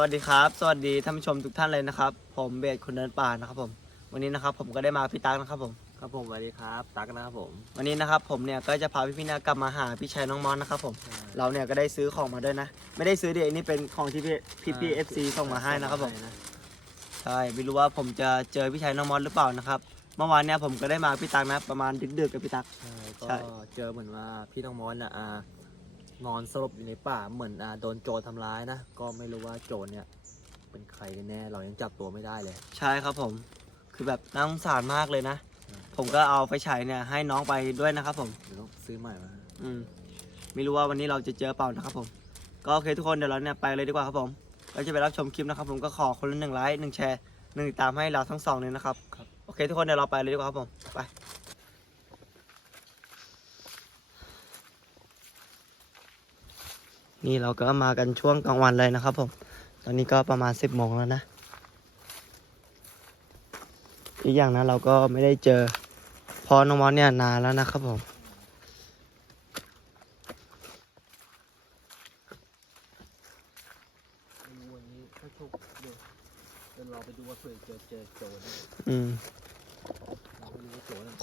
วัสดีครับ สวัสดีท่านผู้ชมทุกท่านเลยนะครับ ผมเบสคนเดินป่านะครับผม วันนี้นะครับผมก็ได้มาพี่ตั๊กนะครับผม ครับผมสวัสดีครับตั๊กนะครับผม วันนี้นะครับผมเนี่ยก็จะพาพี่พี่ๆเนยกลับมาหาพี่ชายน้องมอนนะครับผม เราเนี่ยก็ได้ซื้อของมาด้วยนะ ไม่ได้ซื้อดิอันนี้เป็นของที่พี่พี่พี่เอฟซีส่งมาให้นะครับผม ใช่ ไม่รู้ว่าผมจะเจอพี่ชายน้องมอนหรือเปล่านะครับ เมื่อวานเนี่ยผมก็ได้มาพี่ตั๊กนะประมาณดึกๆกับพี่ตั๊ก ใช่ใช่ก็เจอเหมือนว่าพี่น้องมอนอะอ่า นอนสลบอยู่ในป่าเหมือนอ่าโดนโจรทำร้ายนะ ก็ไม่รู้ว่าโจรเนี่ย เป็นใครกันแน่เรายังจับตัวไม่ได้เลย ใช่ครับผม คือแบบน่าสงสารมากเลยนะ ผมก็เอาไฟฉายเนี่ยให้น้องไปด้วยนะครับผม เดี๋ยวต้องซื้อใหม่มาอืมไม่รู้ว่าวันนี้เราจะเจอเปล่านะครับผม ก็โอเคทุกคนเดี๋ยวเราเนี่ยไปเลยดีกว่าครับผมเราจะไปรับชมคลิปนะครับผมก็ขอคนละหนึ่งไลค์หนึ่งแชร์หนึ่งติดตามให้เราทั้งสองเลยนะครับครับโอเคทุกคนเดี๋ยวเราไปเลยดีกว่าครับผม ไป นี่เราก็มากันช่วงกลางวันเลยนะครับผม ตอนนี้ก็ประมาณสิบโมงแล้วนะ อีกอย่างนะเราก็ไม่ได้เจอพอน้องมอสเนี่ยนานแล้วนะครับผม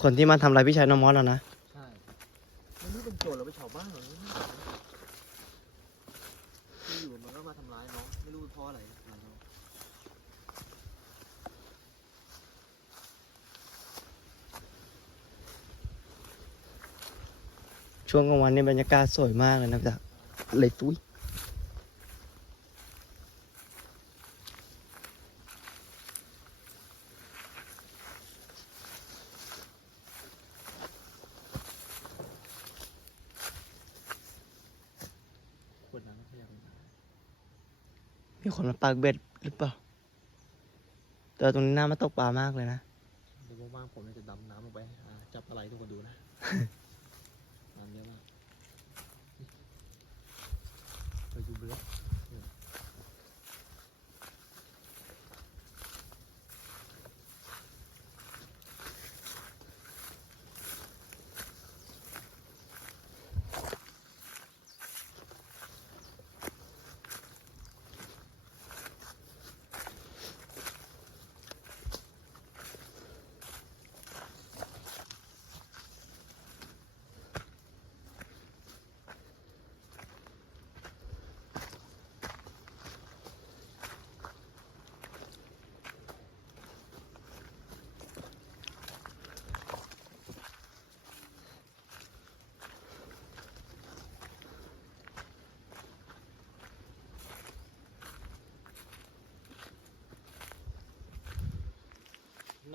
คนที่มาทำร้ายพี่ชายน้องมอสแล้วนะ ใช่ไม่รู้เป็นโจรหรือเป็นชาวบ้านหรือที่อยู่มันก็มาทำร้ายน้องไม่รู้เพราะอะไรทำร้ายน้อง ช่วงกลางวันเนี่ยบรรยากาศสวยมากเลยนะจ๊ะเลยตุ้ยขวดน้ำก็พยายามมีคนมาปากเบ็ดหรือเปล่า แต่ตรงนี้น่ามาตกปลามากเลยนะเดี๋ยวว่างๆผมจะดำน้ำลงไปอ่าจับอะไรทุกคนดูนะ น้ำเยอะมาก ไ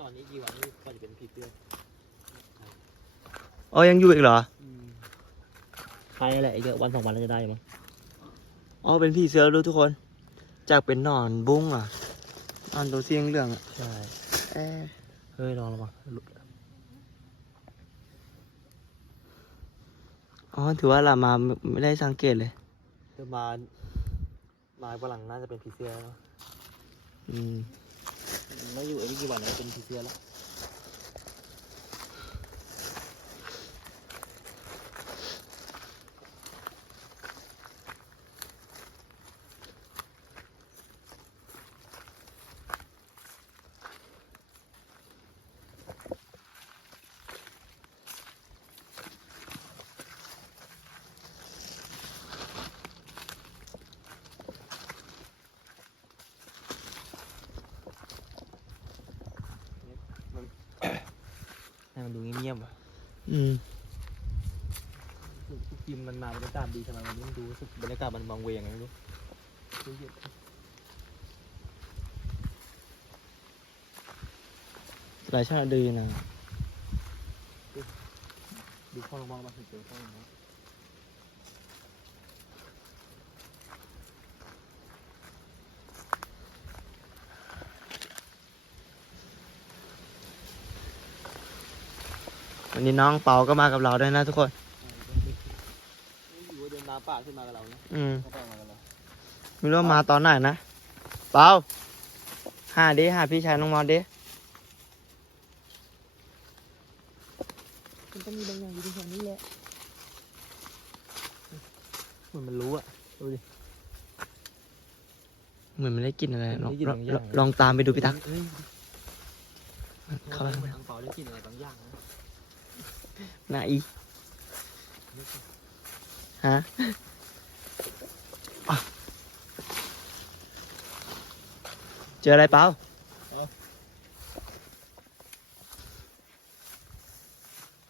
นอนนี้กี่วันนี่ก็จะเป็นผีเสื้ออ๋อยังอยู่อีกเหรอใช่แหละอีกวันสองวันเราจะได้มั้งอ๋อเป็นพี่เสือดูทุกคน จากเป็นหนอนบุ้งอะหนอนตัวเสียงเหลืองอะใช่เอ๊ะเฮ้ยลองระวังหลุดอ๋อถือว่าเรามาไม่ไม่ได้สังเกตเลยจะมา มาฝรั่งน่าจะเป็นผีเสื้อแล้วอืม ไม่อยู่ไอ้นี่กี่วันแล้วเป็นทีเสื้อแล้ว ให้มันดูเงียบๆอะ อืมทุกทีมมันมาบรรยากาศดีทำไมวันนี้มันดูรู้สึกบรรยากาศมันมองเวงไงไม่รู้ดูเยอะหลายชาติดีนะดูข้อลงมองมาถึงเจอข้อลงมอ วันนี้น้องเปาก็มากับเราด้วยนะทุกคน อยู่ว่าเดินตามป่าขึ้นมากับเรานะอืม เขาไปมากับเราไม่รู้ว่ามาตอนไหนนะ เปาหาดิหาพี่ชายน้องมอสดิ มันต้องมีบางอย่างอยู่ที่ตรงนี้แหละเหมือนมันรู้อะดูดิ เหมือนมันได้กลินอะไรลองได้กลิ่นลองบางอย่าง ลองตามไปดูพี่ตักเอ้ยเข้าไปเหมือนอังเปาได้กลินอะไรบางอย่างนะ ไหนฮะเจออะไรเปล่า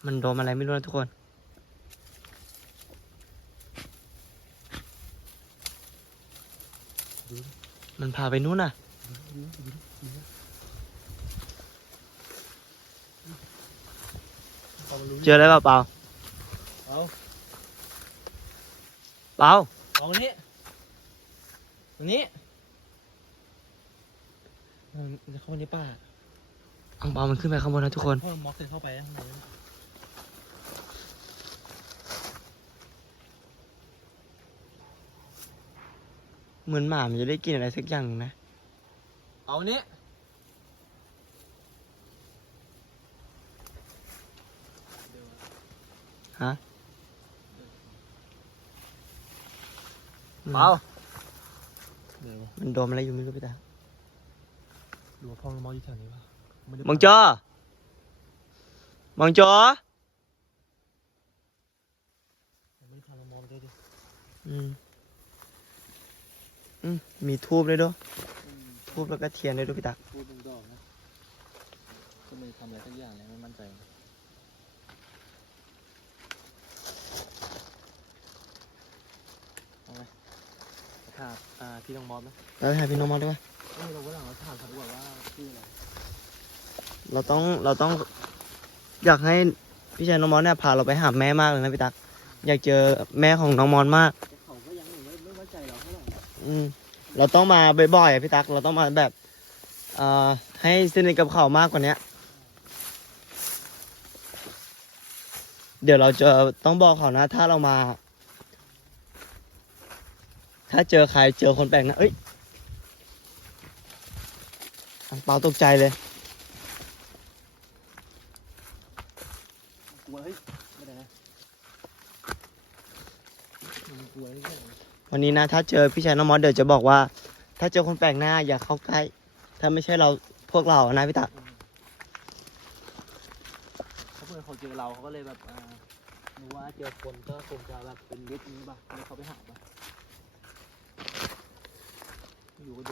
มันโดนอะไรไม่รู้นะทุกคนมันพาไปนู่นน่ะ เอามารู้เจออะไรเปล่าเปล่าเอาเปล่าเอาอันนี้อันนี้มันจะเข้าไปในป่าอังเปามันขึ้นไปข้างบนนะทุกคนเพราะมันม็อกจะเข้าไปข้างในนั้นเหมือนหมามันจะได้กินอะไรสักอย่างหนึ่งนะ เอาอันนี้ ฮะเปล่าเดี๋ยวมันโดนอะไรอยู่ไม่รู้พี่ตาดูว่าพ่อมันมองอยู่แถวนี้ปะไได้มองจอมองจอไม่ได้ทำมันมองเลยดิอืมอืมมีทูบด้วยด้วยทูบแล้วก็เทียนด้วยด้วยพี่ตาพูดเป็นดอกนะก็ไม่ได้ทำอะไรสักอย่างเลยไม่มั่นใจเอาไหม ถามอ่าพี่น้องมอสไหมแล้วไปหาพี่น้องมอสด้วยเออเราก็หลังเราถามเขาดีกว่าว่าชื่ออะไรเราต้องเราต้อง อยากให้พี่ชายน้องมอสเนี่ยพาเราไปหาแม่มากเลยนะพี่ตักอยากเจอแม่ของน้องมอสมาก แต่เขาก็ยังไม่ไม่ไว้ใจเราเท่าไหร่อืมเราต้องมาบ่อยๆอะพี่ตักเราต้องมาแบบเอ่อให้สนิทกับเขามากกว่าเนี้ย เดี๋ยวเราจะต้องบอกเขานะ ถ้าเรามา ถ้าเจอใครเจอคนแปลกหนะเอ้ยอังเปาตกใจเลยกลัวเฮ้ยไม่ได้นะมันกลัวนี่แค่วันนี้นะ ถ้าเจอพี่ชายน้องมอสเดี๋ยวจะบอกว่า ถ้าเจอคนแปลกหน้าอย่าเข้าใกล้ ถ้าไม่ใช่เราพวกเรานะพี่ตักเขาเพื่อนเขาเจอเราเขาก็เลยแบบอ่ารู้ว่าเจอคนก็คงจะแบบเป็นมิตรนี้ป่ะเลยเขาไปหาป่ะ อยู่ก็โด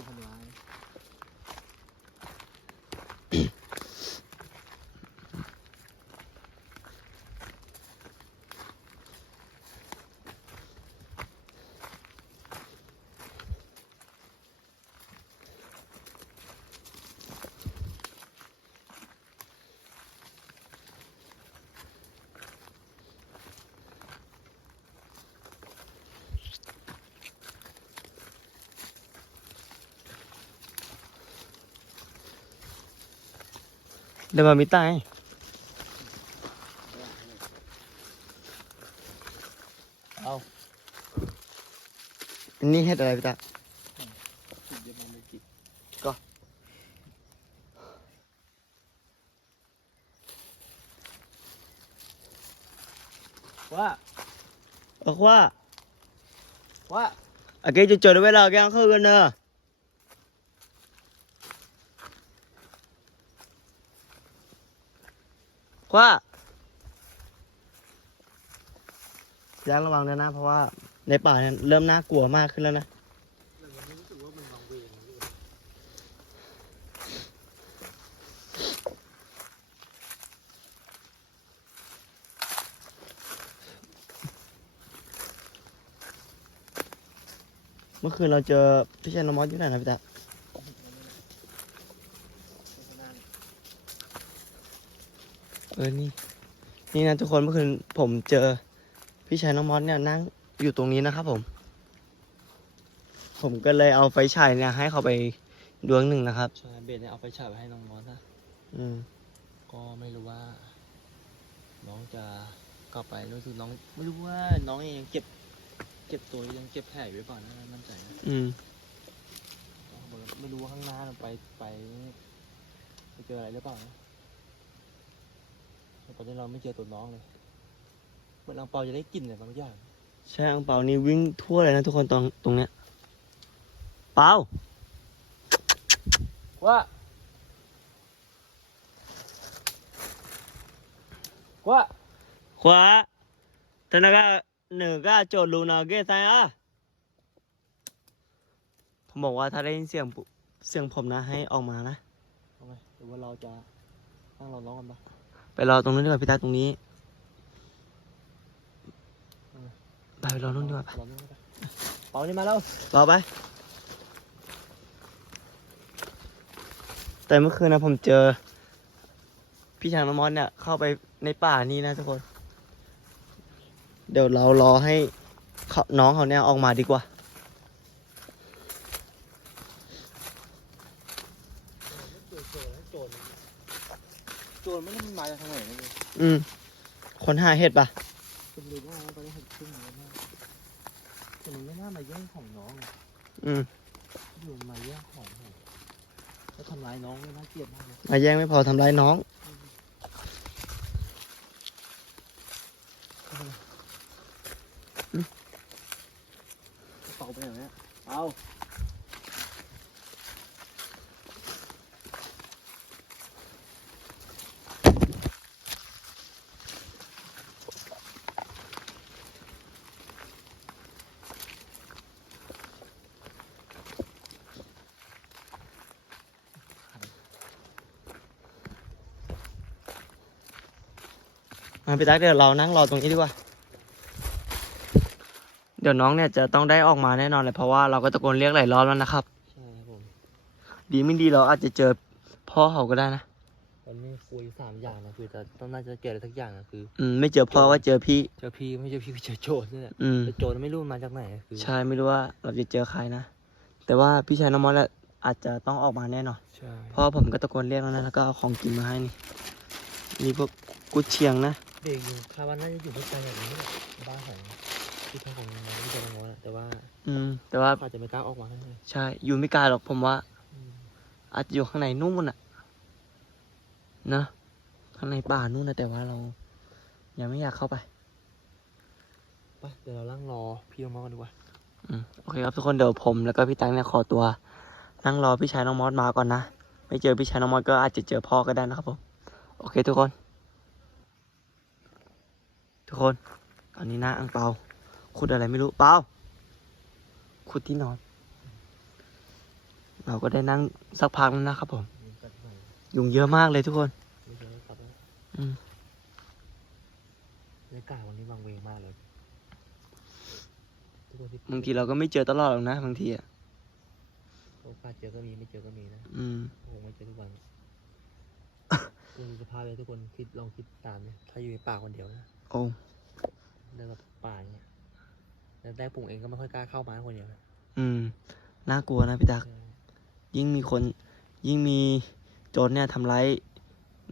นทำร้ายเดี๋ยวมามิตายเอาอันนี้เห็ดอะไรพี่ตักจิตเดียวมันเลยจิตก็ว่าเออว่าว่า à cái chơi chơi với là cái ăn khơi bên nè quá ย่างระวังนะนะ เพราะว่าในป่าเนี่ยเริ่มน่ากลัวมากขึ้นแล้วนะเมื่อคืนเราเจอพี่ชายนองมอสอยู่ไหนนะพี่ตา เออ นี่ นี่นะทุกคนเมื่อคืนผมเจอพี่ชายน้องมอสเนี่ยนั่งอยู่ตรงนี้นะครับผม ผมก็เลยเอาไฟฉายเนี่ยให้เขาไปดวงหนึ่งนะครับใช่เบสเนี่ยเอาไฟฉายไปให้น้องมอสนะอืม ก็ไม่รู้ว่า น้องจะกลับไปรู้สึกน้อง ไม่รู้ว่าน้องยังเจ็บเจ็บตัวยังเจ็บแผลอยู่หรือเปล่านะไม่มั่นใจนะอืม ไม่รู้ว่าข้างหน้ามันไปไปไปเจออะไรหรือเปล่านะแต่ตอนนี้เราไม่เจอตัวน้องเลย เหมือนอังเปาจะได้กลิ่นอะไรบางอย่าง ใช่อังเปานี่วิ่งทั่วเลยนะทุกคนตรงตรงเนี้ย เปาว่าว่าขวาธนาคารหนึ่งก็โจทย์ลูนาเกตายอะผมบอกว่าถ้าได้ยินเสียงปุ๊บเสียงผมนะให้ออกมานะทำไมหรือว่าเราจะนั่งเราร้องกันปะ ไปรอตรงนู้นดีกว่าพี่ตาตรงนี้ไปไปรอนู้นดีกว่าไปรอนู่นก็ได้เปานี่มาแล้ว รอไป แต่เมื่อคืนนะผมเจอ พี่ชางน้ำมอนเนี่ย เข้าไปในป่านี้นะทุกคน เดี๋ยวเรารอให้เขาน้องเขาเนี่ยออกมาดีกว่า โจรโจรโจรไม่ได้มันมาจากทางไหนนะเนี่ยอืม คนหาเห็ดปะคุณรู้ว่าตอนนี้เห็นขึ้นเยอะมากแต่มันไม่น่ามาแย่งของน้องอะอืมอยู่มาแย่งของผมแล้วทำร้ายน้องเลยน่าเกลียดมากเลยมาแย่งไม่พอทำร้ายน้อง เปาไปไหนเนี่ยเอา มาพี่ตั๊กเดี๋ยวเรานั่งรอตรงนี้ดีกว่า เดี๋ยวน้องเนี่ยจะต้องได้ออกมาแน่นอนเลยเพราะว่าเราก็ตะโกนเรียกหลายรอบแล้วนะครับ ใช่ครับผมดีไม่ดีเราอาจจะเจอพ่อเขาก็ได้นะตอนนี้คุยสามอย่างนะคือจะต้องน่าจะเจออะไรสักอย่างนะคือ อืมไม่เจอพ่อก็เจอพี่ เจอพี่ไม่เจอพี่ก็เจอโจรนี่แหละอืม แต่โจรไม่รู้มันมาจากไหนคือใช่ไม่รู้ว่าเราจะเจอใครนะ แต่ว่าพี่ชายน้องมอสแหละอาจจะต้องออกมาแน่นอน ใช่ เพราะว่าผมก็ตะโกนเรียกแล้วนะแล้วก็เอาของกินมาให้นี่ มีพวกกุดเชียงนะ เด็กอยู่คาดว่าน่าจะอยู่ไม่ไกลจากนี้แหละบ้านของพี่พ่อของน้องที่เจอน้องแหละแต่ว่าอืม แต่ว่าเขาอาจจะไม่กล้าออกมาให้เลยใช่อยู่ไม่ไกลหรอกผมว่า อืมอาจจะอยู่ข้างในนู่นน่ะนะข้างในป่านู่นนะแต่ว่าเรา ยังไม่อยากเข้าไป ไปเดี๋ยวเราลั่งรอพี่น้องๆกันดีกว่าอืมโอเคครับทุกคนเดี๋ยวผมแล้วก็พี่ตังเนี่ยขอตัว นั่งรอพี่ชายน้องมอสมาก่อนนะ ไม่เจอพี่ชายน้องมอสก็อาจจะเจอพ่อก็ได้นะครับผม โอเคทุกคน ทุกคนตอนนี้หน้าอังเปาขุดอะไรไม่รู้เปล่าขุดที่นอน เราก็ได้นั่งสักพักแล้วนะครับผมมีกัดหน่อยยุงเยอะมากเลยทุกคนไม่เจอครับแล้วอืมบรรยากาศวันนี้วังเวงมากเลยทุกคนที่บางทีเราก็ไม่เจอตลอดหรอกนะบางทีอะโอกาสเจอก็มีไม่เจอก็มีนะอืมคงไม่เจอทุกวันคุณดูสภาพเลยทุกคนคิดลองคิดตามเนี่ยถ้าอยู่ในป่าคนเดียวนะ โอ้เดินกับป่าอย่างเนี่ยแล้วแรกปุ่งเองก็ไม่ค่อยกล้าเข้ามาคนเดียวนะอืม น่ากลัวนะพี่ตักใช่ยิ่งมีคน ยิ่งมีโจรเนี่ยทำร้าย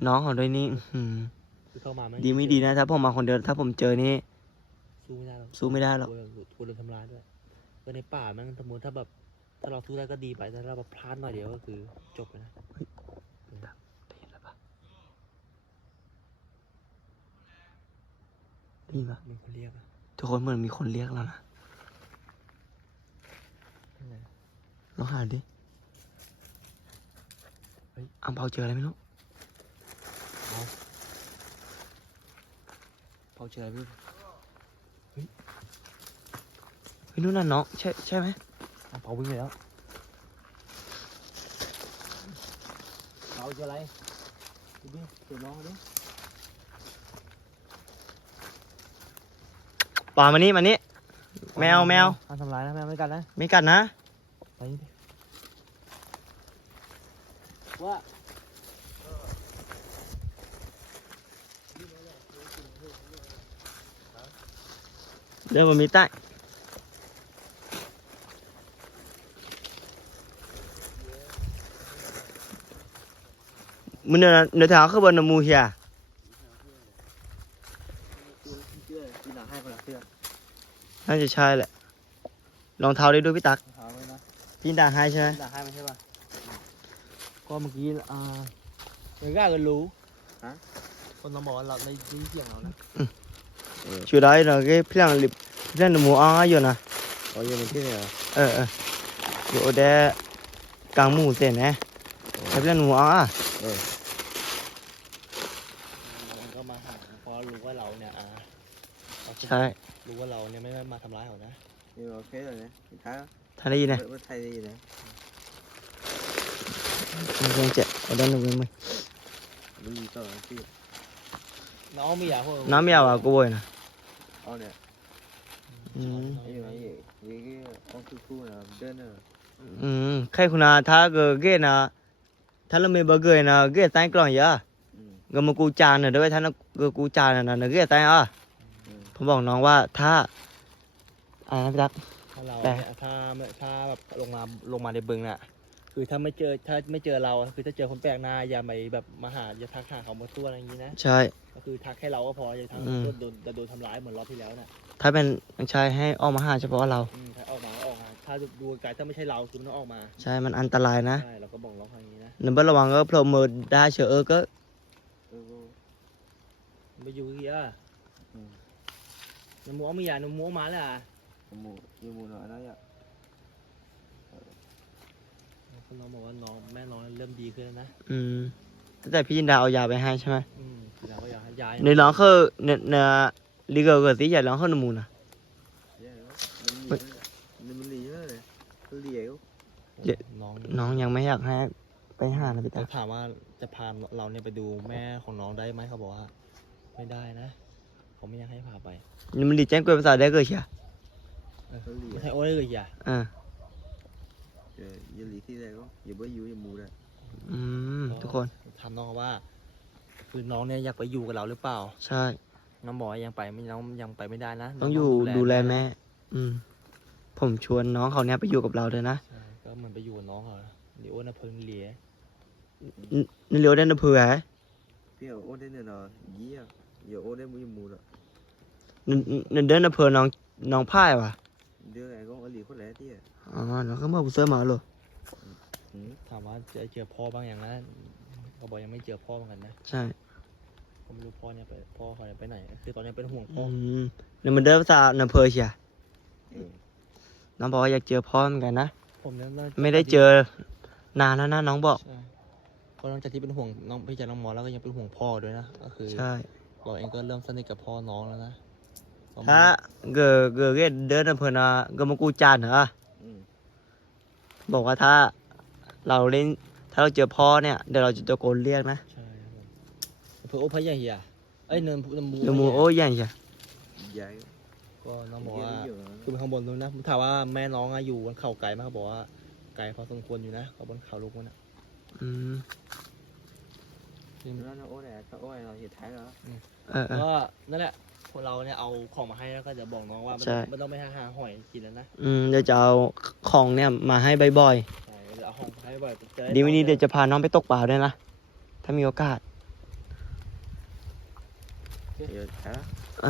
น้องเขาด้วยนี่อื้อหือคือเข้ามาไม่ดีไม่ดีนะถ้าผมมาคนเดียวถ้าผมเจอนี่ สู้ไม่ได้หรอกสู้ไม่ได้หรอก กลัวกลัวโดนทำร้ายด้วยเออในป่าแมันสมมติถ้าแบบ ถ้าเราสู้ได้ก็ดีไปแต่ถ้าเราแบบพลาดหน่อยเดียวก็คือจบเลยนะ ได้ยินแล้วปะ ได้ยินปะมีคนเรียกอะทุกคนเหมือนมีคนเรียกแล้วนะนั่นไงลองหาดิเฮ้ยอังเปาเจออะไรไม่รู้เอาเผาเจออะไรไม่รู้เฮ้ยนู่นน่ะน้องใช่ใช่ไหมเอาเผาวิ่งไปแล้วเผาเจออะไรดูดิเจอน้องดิ ป่ามานี่มานี่แมวแมวห้ามทำร้ายนะแมวไม่กัดนะไม่กัดนะไปนี่ดิว่าเดินบนมีใต้มึงเดินเดินเท้าขึ้นบนนมูเฮีย เชื่อทีหลังให้คนละเสื้อ น่าจะใช่แหละรองเท้าได้ด้วยพี่ตักเท้าเลยนะพี่ดาให้ใช่ไหมทีหลังให้ไม่ใช่ป่ะ ก็เมื่อกี้อ่าเดี๋ยวก็กันรู้ฮะ คนเราบอกว่าเราได้ยินเสียงเรานะ chủ đấy là cái philang lip philang nó mua ăn rồi nè เขาอยู่ในที่ไหนเหรอ ờ ờ chỗ đây càng mù thế này ใช้เพื่อนหนูอ๋ออะมันก็มาหาเพราะรู้ว่าเราเนี่ยอ่าเอาใช่ รู้ว่าเราเนี่ยไม่ได้มาทำร้ายเขานะ nhưng mà ok rồi đấy thì thái ท่านได้ยินไหม vẫn thay đi đấy มึงเพียงเจ็บเอาด้านหนึ่งมึง mình nhìn tờ nó kia น้องไม่อยากพวกน้ำไม่เอาอะกูโวยนะ ô nè อืม nhưng mà gì vì cái con cu cu là đơn rồi อืมใครคุณอาถ้าเกิดเกนะถ้าเราไม่เบอร์เกยนะเกยตายกล่องเยอะ ừ เงินมากูจานเนอะด้วยท่านเกิดกูจานน่ะนะเกยตายอะ ừ ผมบอกน้องว่าถ้าอ่านะพี่ตัก ถ้าเราแต่ เนี่ยถ้าไม่ถ้าแบบลงมาลงมาในบึงน่ะ คือถ้าไม่เจอถ้าไม่เจอเราคือถ้าเจอคนแปลกหน้าอย่าไปแบบมาหาอย่าทักหาเขามาตัวอะไรอย่างนี้นะใช่ ก็คือทักแค่เราก็พออย่าทักอืม โดนโดนจะโดนทำร้ายเหมือนรอบที่แล้วน่ะถ้าเป็นชายให้ออกมาหาเฉพาะเรา อืมถ้าออกมาก็ออกมาถ้าดูไกลถ้าไม่ใช่เราคือมันต้องออกมาใช่มันอันตรายนะใช่เราก็บอกร้องอย่างนี้นะนึกว่าระวังก็โผล่มือได้เชอเออก็ ừ ừ ไม่อยู่เฮียอืม น้ำมัวไม่อยากน้ำมัวมาแล้วอะ mù như mù nói đấy ạ น้องบอกว่าน้องแม่น้องเริ่มดีขึ้นแล้วนะอืมตั้งแต่พี่จินดาเอายาไปให้ใช่ไหมอืมเราก็อยากให้ย้ายในร้องเขาเนเนลีเกอร์เกิดสิอย่าร้องเขาหนมูนะ yeah đó mình lì mình lì nữa này nó lì ấy น้องน้องยังไม่อยากให้ไปหานะพี่แต่ตาถามว่าจะพาเราเนี่ยไปดูแม่ของน้องได้ไหมเขาบอกว่า ไม่ได้นะ เขาไม่อยากให้พาไปนี่มันดีแจ้งกวยภาษาได้เกิดเชีย nó lì ไม่ใช่โอ้ยเลยอย่าอ่า giờ giờ lì thi này có giờ bữa vui giờ mù đây อืมทุกคนถามน้องว่า คือน้องเนี่ยอยากไปอยู่กับเราหรือเปล่า ใช่น้องบอกว่ายังไปไม่น้องยังไปไม่ได้นะต้องอยู่ดูแลแม่ อืม ผมชวนน้องเขาเนี่ยไปอยู่กับเราเลยนะใช่ก็เหมือนไปอยู่กับน้องเขาเดี๋ยวอ้วนนะเพิ่งเหลียนี่เลี้ยวได้นะเผื่อพี่เอาโอ้ได้เนี่ยเนาะยี่อะ giờ ô đây mới mù rồi นี่เดินนะเผื่อน้องน้องพ่ายว่ะ đưa này có ở lì có lẽ tí à อ๋อน้องก็มาบุเซอร์มาเลย ừ ถามว่าจะเจอพ่อบ้างอย่างนั้นเขาบอกยังไม่เจอพ่อเหมือนกันนะใช่ผมไม่รู้พ่อเนี่ยไปพ่อเขาเนี่ยไปไหน คือตอนนี้เป็นห่วงอืพ่อมนี่มันเดินภาษานะเผื่อเชีย ừ น้องบอกว่าอยากเจอพ่อเหมือนกันนะผมเนี่ยน่าไม่ได้เจอนานแล้วนะน้องบอก ใช่เพราะนอกจากที่เป็นห่วงน้องพี่จาน้องหมอแล้วก็ยังเป็นห่วงพ่อด้วยนะก็คือ ใช่ เราเองก็เริ่มสนิทกับพ่อน้องแล้วนะก็ถ้าเกิดเกิดเดินนะเผื่อนะก็มากูจานเหรอ ừ บอกว่าถ้าเราเล่นถ้าเราเจอพ่อเนี่ยเดี๋ยวเราจะตะโกนเรียกนะใช่ครับผมเพื่อโอ้พะยาเฮียเอ้ยเนินเนินมูเดี๋ยวมูโอ้ยใหญ่เชีย dài ก็น้องบอก Kia ว่า nó vừa คือไปข้างบนนู้นนะผมถามว่าแม่น้องอะอยู่บนเขาไกลไหมเขาบอกว่าไกลพอสมควรอยู่นะเขาบนเขาลูกมันนะอืม nó nó ô này nó ô này là hiện thái đó เออเออ ก็นั่นแหละพวกเราเนี่ยเอาของมาให้แล้วก็เดี๋ยวบอกน้องว่าไม่ใช่ไม่ต้องไปหาหาหอยกินแล้วนะอืมเดี๋ยวจะเอาของเนี่ยมาให้บ่อยใช่เดี๋ยวเอาของมาให้บ่อยจะๆดีวันนี้เดี๋ยวจะพาน้องไปตกปลาด้วยนะ ถ้ามีโอกาส giờ thái đó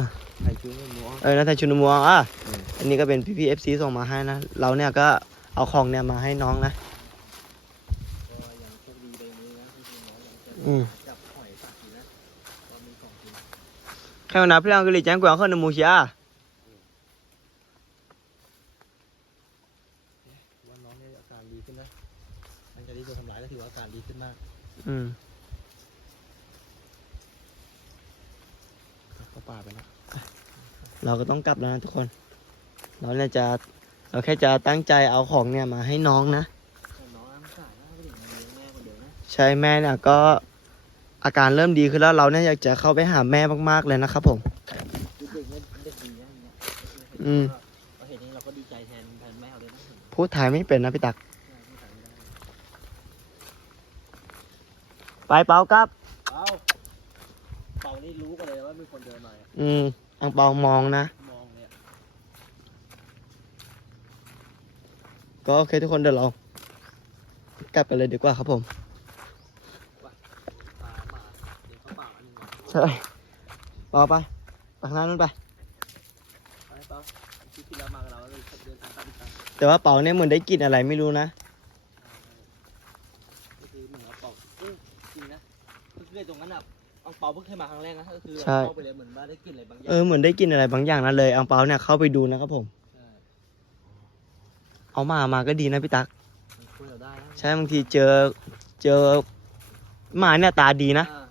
À. thầy chú nó mua เออนะไทยชุนมัวอะอืม อันนี้ก็เป็นพี่พีเอฟซีส่งมาให้นะ เราเนี่ยก็เอาของเนี่ยมาให้น้องนะก็ยังโชคดีไปมือนะที่น้องยังจะอืม จับหอยตักกินนะก็มีของกิน แค่วันนั้นพี่ลองก็เลยแจ้งกวางเข้าในหมูเชียว่าน้องเนี่ยอาการดีขึ้นนะหลังจากที่โดนทำร้ายก็ถือว่าอาการดีขึ้นมากอืมก็ป่าไปนะเราก็ต้องกลับแล้วนะทุกคน เราเนี่ยจะเราแค่จะตั้งใจเอาของเนี่ยมาให้น้องนะน้องน้ำสายนะก็ถึงมาเลี้ยงแม่คนเดียวนะ ใช่แม่เนี่ยก็ อาการเริ่มดีขึ้นแล้วเราเนี่ยอยากจะเข้าไปหาแม่มาก ๆ เลยนะครับผมคือเด็กเนี่ยเด็กดีนะอย่างเงี้ยอืมเราเห็นนี้เราก็ดีใจแทนแทนแม่เขาเลยนะพูดไทยไม่เป็นนะพี่ตักไม่ต่างกันได้ไปเปล่าครับเอ้าเป่านี่รู้กันเลยว่ามีคนเดินมาอะอืมอังเปามองนะ มองเนี่ย ก็โอเคทุกคนเดี๋ยวเรา กลับกันเลยดีกว่าครับผม ตาหมาเดินเข้าป่าอันนี้มา ใช่ปอไปไปข้างหน้านู้นไป ไปเปล่าที่ที่แล้วมากับเราเลยเดินตามตามตามแต่ว่าเป๋าเนี่ยเหมือนได้กลิ่นอะไรไม่รู้นะ ก็คือเหมือนเราเป่าเออจริงนะก็คือตรงนั้นอะเอังเปาเพิ่งเคยมาครั้งแรกนะก็คือใช่ เข้าไปเลยเหมือนว่าได้กลิ่นอะไรบางอย่างเออเหมือนได้กลิ่นอะไรบางอย่างนั่นเลยอังเปาเนี่ยเข้าไปดูนะครับผม ใช่เอาหมามาก็ดีนะพี่ตัก มันช่วยเราได้นะใช่บางทีเจอเจอหมาเนี่ยตาดีนะ อ่า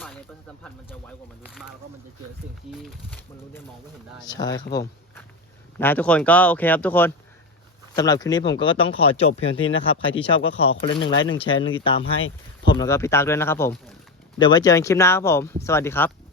หมาเนี่ยประสาทสัมผัสมันจะไวกว่ามนุษย์มากแล้วก็มันจะเจอสิ่งที่มนุษย์เนี่ยมองไม่เห็นได้นะ ใช่ครับผม นะทุกคนก็โอเคครับทุกคนสำหรับคลิปนี้ผมก็ต้องขอจบเพียงเท่านี้นะครับ ใครที่ชอบก็ขอคนละหนึ่งไลค์หนึ่งแชร์หนึ่งติดตามให้ผมแล้วก็พี่ตากด้วยนะครับผม เดี๋ยวไว้เจอกันคลิปหน้าครับผม สวัสดีครับ